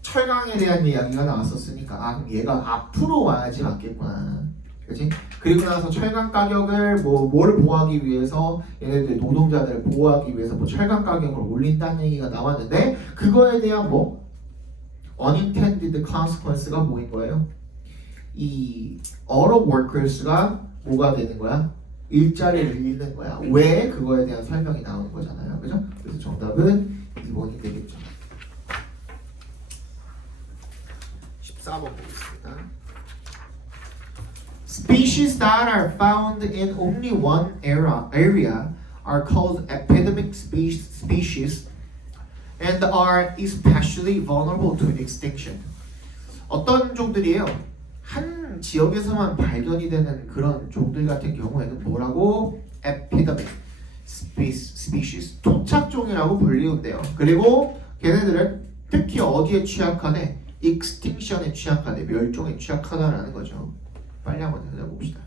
철강에 대한 이야기가 나왔었으니까 아 그럼 얘가 앞으로 와야지 맞겠구나. 그치? 그리고 나서 철강 가격을 뭐를 보호하기 위해서 얘네들 노동자들을 보호하기 위해서 뭐 철강 가격을 올린다는 얘기가 나왔는데 그거에 대한 뭐 unintended consequence가 뭐인 거예요? 이 auto workers가 뭐가 되는 거야? 일자리를 잃는 거야. 왜? 그거에 대한 설명이 나오는 거잖아요. 그죠? 그래서 정답은 2번이 되겠죠. 14번 보겠습니다. Species that are found in only one area are called epidemic species and are especially vulnerable to extinction. 어떤 종들이에요? 한 지역에서만 발견이 되는 그런 종들 같은 경우에는 뭐라고? epidemic species, 토착종이라고 불리운대요. 그리고 걔네들은 특히 어디에 취약하대? extinction에 취약하대, 멸종에 취약하다라는 거죠. 빨리 한번 찾아봅시다.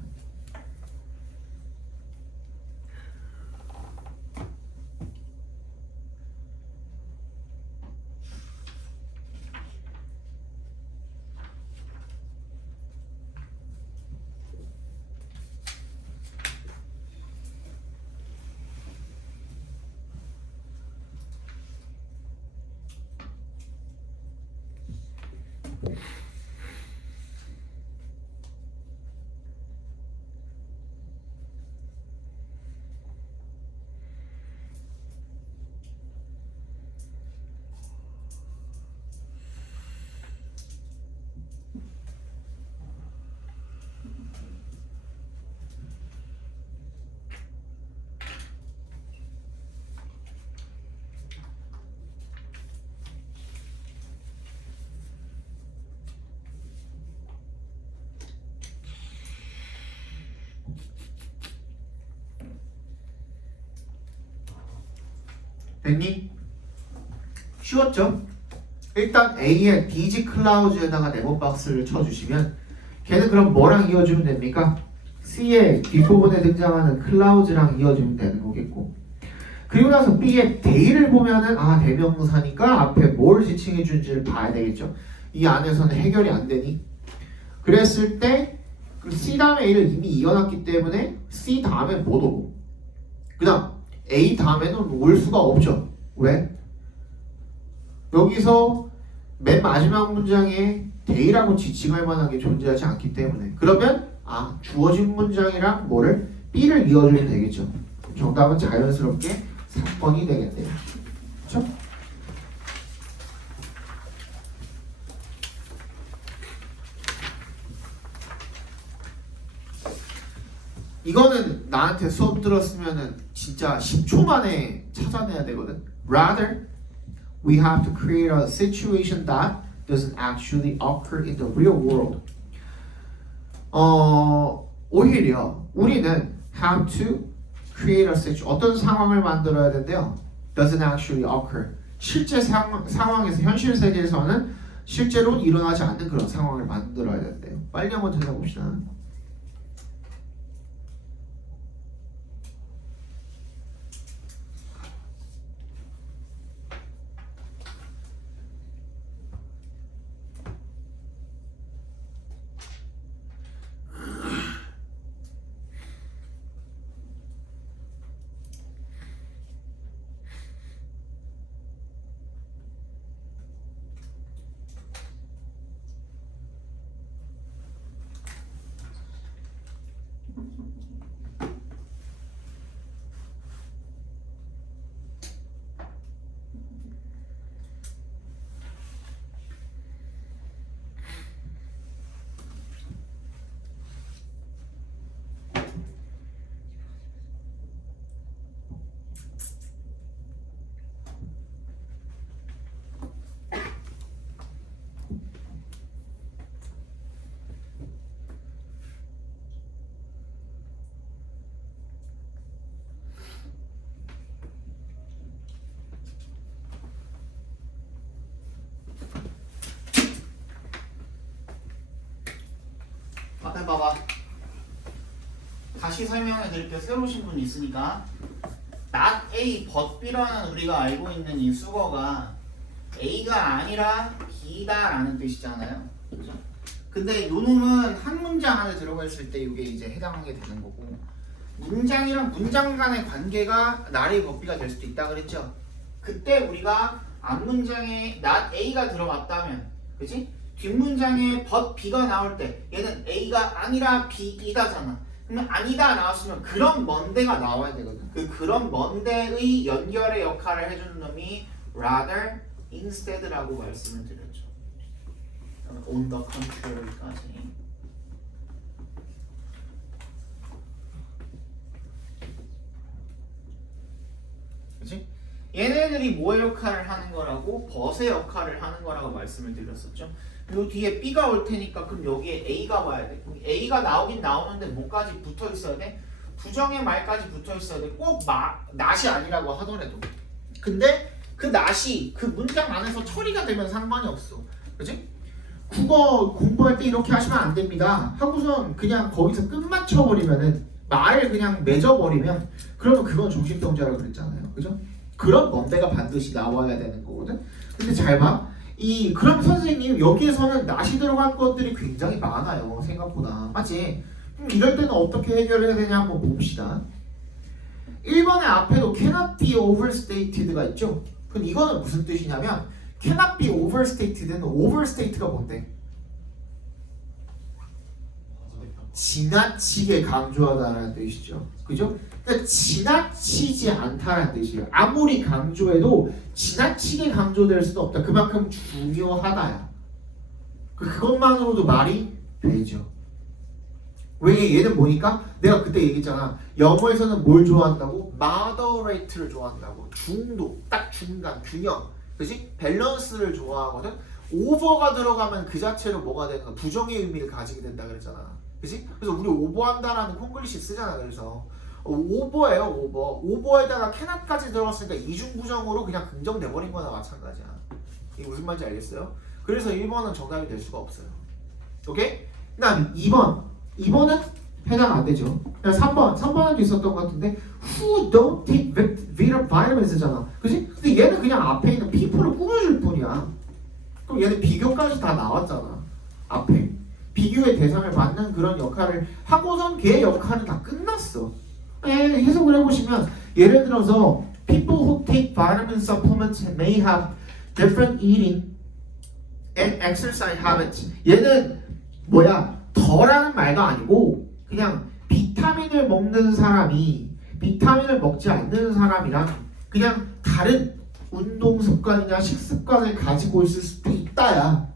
됐니? 쉬웠죠? 일단 A의 디지 클라우즈에다가 네모박스를 쳐주시면 걔는 그럼 뭐랑 이어주면 됩니까? C의 뒷부분에 등장하는 클라우즈랑 이어주면 되는 거겠고 그리고 나서 B의 데이를 보면은 아 대명사니까 앞에 뭘 지칭해 준지를 봐야 되겠죠. 이 안에서는 해결이 안 되니 그랬을 때 C 다음에 A를 이미 이어놨기 때문에 C 다음에 못 오고 그 다음 A 다음에는 올 수가 없죠. 왜? 여기서 맨 마지막 문장에 데이라고 지칭할 만한 게 존재하지 않기 때문에 그러면 아 주어진 문장이랑 뭐를 B를 이어주면 되겠죠. 정답은 자연스럽게 3번이 되겠네요. 그렇죠? 이거는 나한테 수업 들었으면은 진짜 10초 만에 찾아내야 되거든. Rather, we have to create a situation that doesn't actually occur in the real world. 오히려 우리는 have to create a situation. 어떤 상황을 만들어야 된대요? Doesn't actually occur. 실제 상황에서 현실 세계에서는 실제로 일어나지 않는 그런 상황을 만들어야 된대요. 빨리 한번 찾아봅시다. 다시 설명해 드릴게요. 새로 오신 분 있으니까. not A but B라는 우리가 알고 있는 이 수거가 A가 아니라 B다라는 뜻이잖아요. 그죠? 근데 요 놈은 한 문장 안에 들어가 있을 때 이게 이제 해당하게 되는 거고, 문장이랑 문장 간의 관계가 not A but B가 될 수도 있다 그랬죠. 그때 우리가 앞문장에 not A가 들어갔다면, 그지? 뒷문장에 but B가 나올 때 얘는 A가 아니라 B이다잖아. 그러면 아니다 나왔으면 그런 먼데가 나와야 되거든. 그런 먼데의 연결의 역할을 해주는 놈이 rather, instead라고 말씀을 드렸죠. on the contrary까지. 그치? 얘네들이 뭐의 역할을 하는 거라고? 벗의 역할을 하는 거라고 말씀을 드렸었죠. 요 뒤에 B가 올 테니까 그럼 여기에 A가 와야 돼. A가 나오긴 나오는데 뭐까지 붙어 있어야 돼? 부정의 말까지 붙어 있어야 돼. 꼭 not이 아니라고 하더라도. 근데 그 not이 그 문장 안에서 처리가 되면 상관이 없어. 그치? 국어 공부할 때 이렇게 하시면 안 됩니다. 하고선 그냥 거기서 끝 맞춰버리면은 말을 그냥 맺어버리면 그러면 그건 중심동자라고 그랬잖아요. 그죠? 그런 뭔데가 반드시 나와야 되는 거거든. 근데 잘 봐. 그럼 선생님 여기에서는 not이 들어간 것들이 굉장히 많아요. 생각보다. 맞지? 그럼 이럴 때는 어떻게 해결해야 되냐 한번 봅시다. 1번의 앞에도 cannot be overstated가 있죠. 그럼 이거는 무슨 뜻이냐면 cannot be overstated는 overstate가 뭔데? 지나치게 강조하다라는 뜻이죠. 그죠? 그러니까 지나치지 않다라는 뜻이에요. 아무리 강조해도 지나치게 강조될 수는 없다. 그만큼 중요하다야. 그것만으로도 말이 되죠. 왜 얘는 뭐니까? 내가 그때 얘기했잖아. 영어에서는 뭘 좋아한다고? moderate를 좋아한다고. 중도, 딱 중간, 균형. 그치? 밸런스를 좋아하거든? 오버가 들어가면 그 자체로 뭐가 되는 거야? 부정의 의미를 가지게 된다 그랬잖아. 그치? 그래서 우리 오버한다라는 콩글리시 쓰잖아. 그래서 오버예요. 오버에다가 cannot까지 들어갔으니까 이중부정으로 그냥 긍정돼버린 거나 마찬가지야. 이게 무슨 말인지 알겠어요? 그래서 1번은 정답이 될 수가 없어요. 오케이? 그 다음 2번은 해당 안 되죠. 3번에도 있었던 것 같은데 Who don't take vitamins잖아. 그치? 근데 얘는 그냥 앞에 있는 people을 꾸며줄 뿐이야. 그럼 얘는 비교까지 다 나왔잖아. 앞에 비교의 대상을 받는 그런 역할을 하고선 걔의 역할은 다 끝났어. 해석을 해보시면 예를 들어서 people who take vitamin supplements may have different eating and exercise habits. 얘는 뭐야? 더라는 말도 아니고 그냥 비타민을 먹는 사람이 비타민을 먹지 않는 사람이랑 그냥 다른 운동 습관이나 식습관을 가지고 있을 수도 있다야.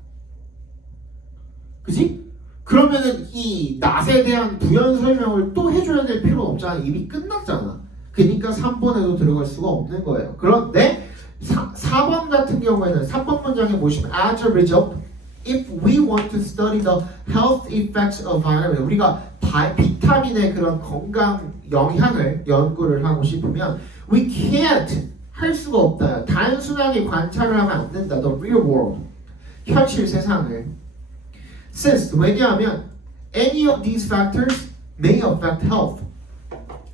그지? 그러면은 이 not에 대한 부연 설명을 또 해줘야 될 필요는 없잖아. 이미 끝났잖아. 그러니까 3번에도 들어갈 수가 없는 거예요. 그런데 4번 같은 경우에는 3번 문장에 보시면 as a result, if we want to study the health effects of vitamin, 우리가 비타민의 그런 건강 영향을 연구를 하고 싶으면 we can't 할 수가 없다. 단순하게 관찰을 하면 안 된다. The real world, 현실 세상을. Since, 왜냐하면 any of these factors may affect health.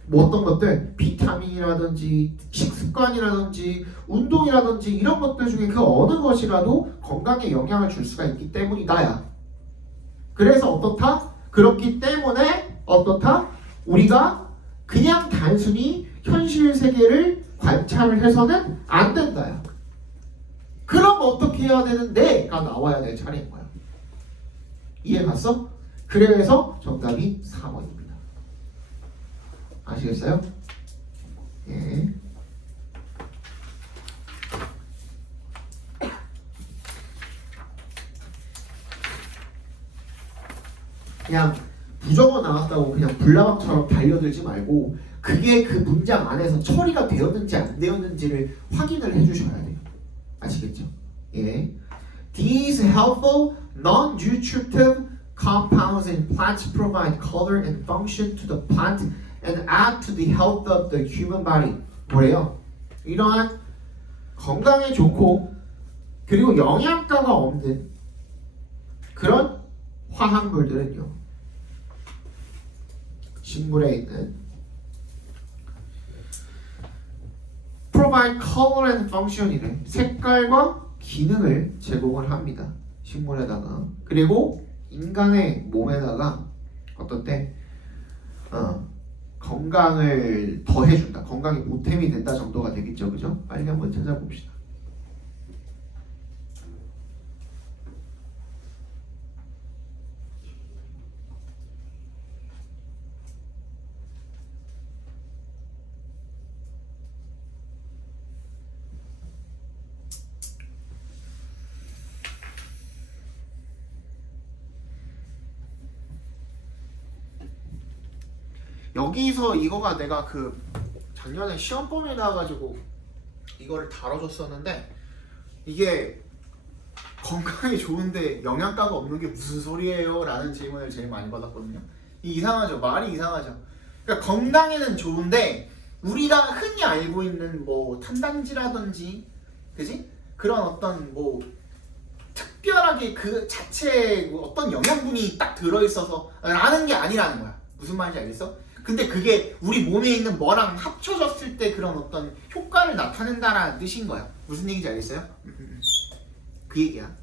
뭐 어떤 것들, 비타민이라든지 식습관이라든지 운동이라든지 이런 것들 중에 그 어느 것이라도 건강에 영향을 줄 수가 있기 때문이다야. 그래서 어떻다? 그렇기 때문에 어떻다? 우리가 그냥 단순히 현실 세계를 관찰을 해서는 안 된다야. 그럼 어떻게 해야 되는데?가 나와야 될 차례인 거야. 이해 갔어? 그래서 정답이 4번입니다. 아시겠어요? 예. 그냥 부정어 나왔다고 그냥 불나방처럼 달려들지 말고 그게 그 문장 안에서 처리가 되었는지 안 되었는지를 확인을 해주셔야 돼요. 아시겠죠? 예. These helpful non-nutritive compounds in plants provide color and function to the plant and add to the health of the human body. 뭐래요? 이러한 건강에 좋고 그리고 영양가가 없는 그런 화합물들은요, 식물에 있는 provide color and function이래. 색깔과 기능을 제공을 합니다. 식물에다가. 그리고 인간의 몸에다가 어떤 때 건강을 더해준다. 건강이 보탬이 된다 정도가 되겠죠. 그죠? 빨리 한번 찾아봅시다. 여기서 이거가 내가 그 작년에 시험 범위에 나와가지고 이거를 다뤄줬었는데 이게 건강에 좋은데 영양가가 없는 게 무슨 소리예요? 라는 질문을 제일 많이 받았거든요. 이상하죠? 말이 이상하죠? 그러니까 건강에는 좋은데 우리가 흔히 알고 있는 뭐 탄단지라든지 그지? 그런 어떤 뭐 특별하게 그 자체에 어떤 영양분이 딱 들어있어서 라는 게 아니라는 거야. 무슨 말인지 알겠어? 근데 그게 우리 몸에 있는 뭐랑 합쳐졌을 때 그런 어떤 효과를 나타낸다라는 뜻인 거야. 무슨 얘기인지 알겠어요? 그 얘기야.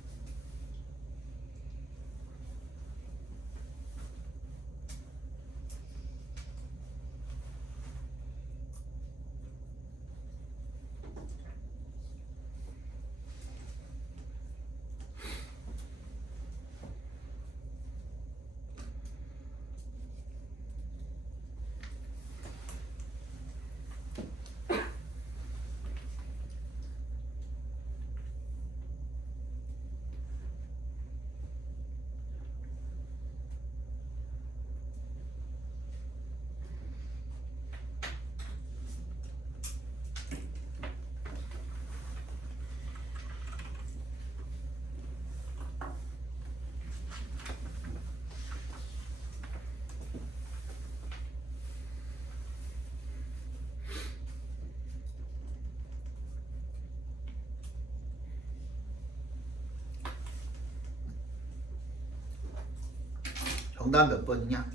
정답 몇 번이냐?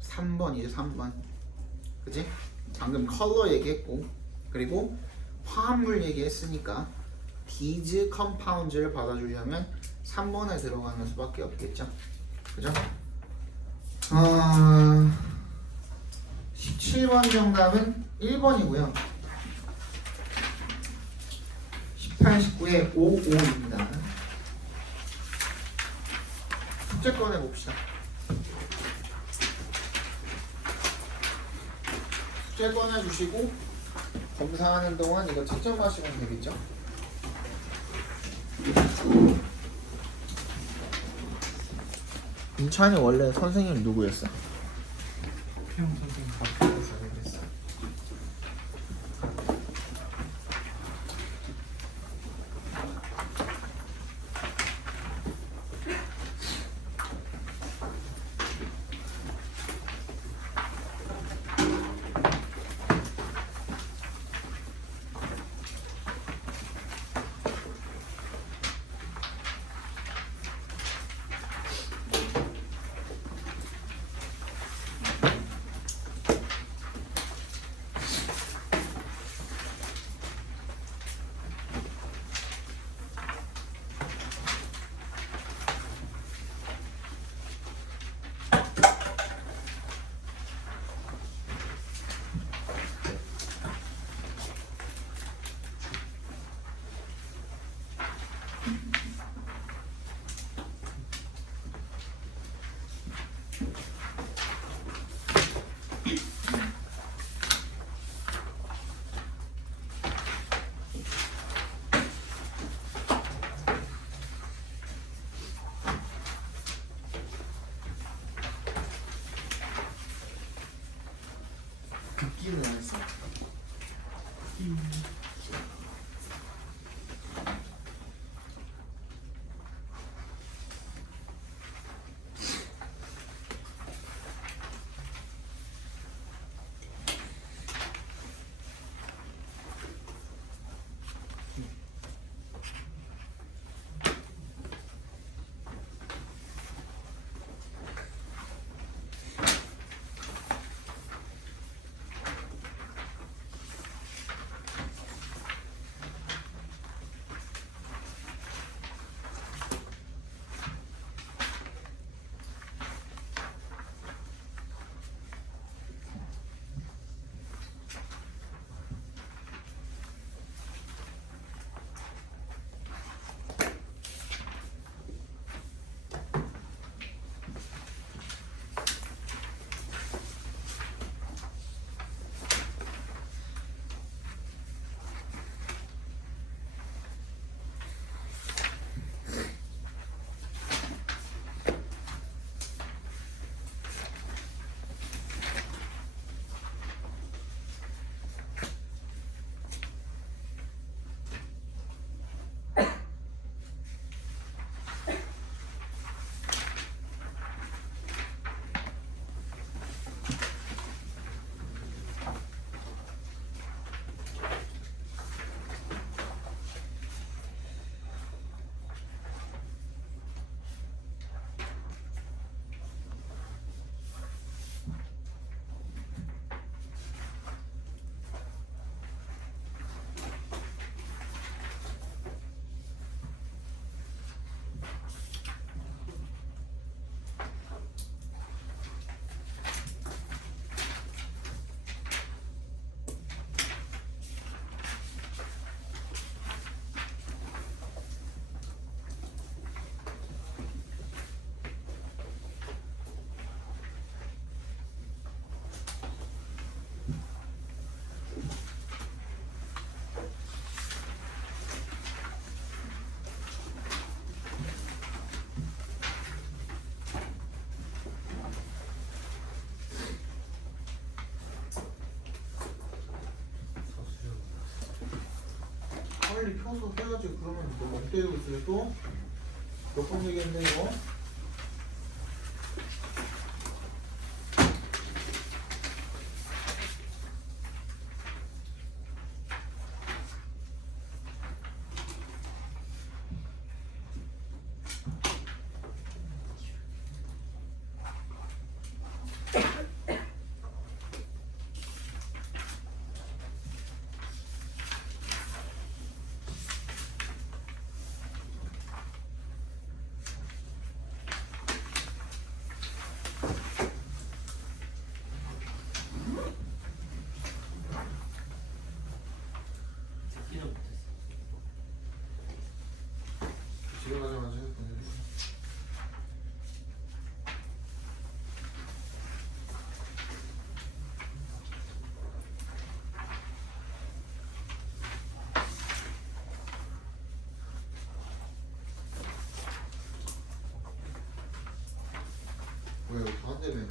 3번이죠. 3번. 그치? 방금 컬러 얘기했고 그리고 화합물 얘기했으니까 디즈 컴파운드를 받아주려면 3번에 들어가는 수밖에 없겠죠. 그죠? 17번 정답은 1번이고요. 18, 19에 5, 5입니다. 숙제 꺼내봅시다. 숙제 꺼내주시고 검사하는 동안 이거 채점하시면 되겠죠? 인찬이 원래 선생님 누구였어? 형 선생님. 잘했어. 듣기는 안 했어. 빨리 펴서 해야지. 그러면 너멍 때리고 있으면 또 몇 번 얘기했네 이거. 듣기는 못했어. 집에 가자마자 보내주세요. 왜 여기 다 한다며?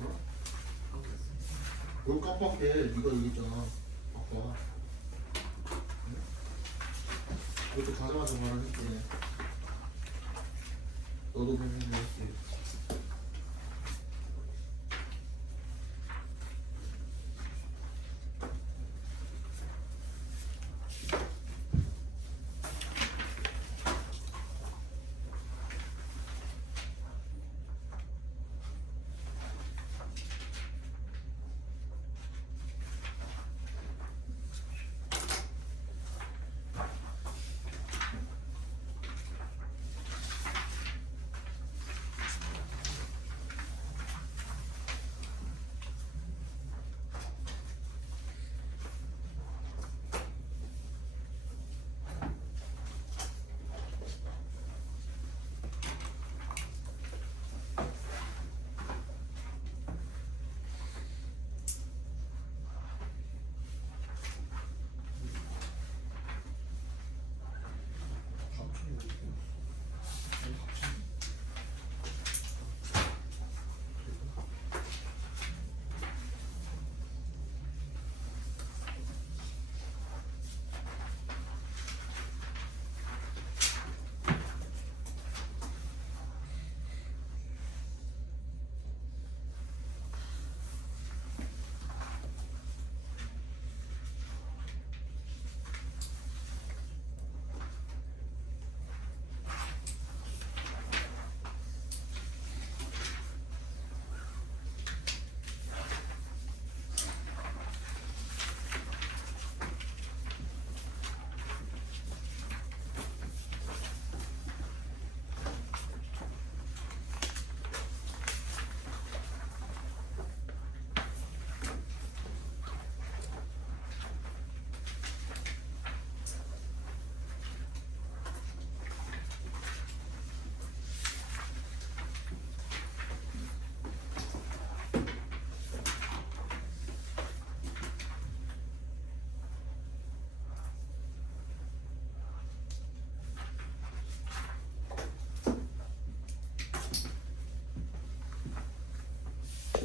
어? 왜 깜빡해? 네가 얘기했잖아 아까. 응? 이것도 가자마자 말을 했더니 너도 그런 얘기 했지.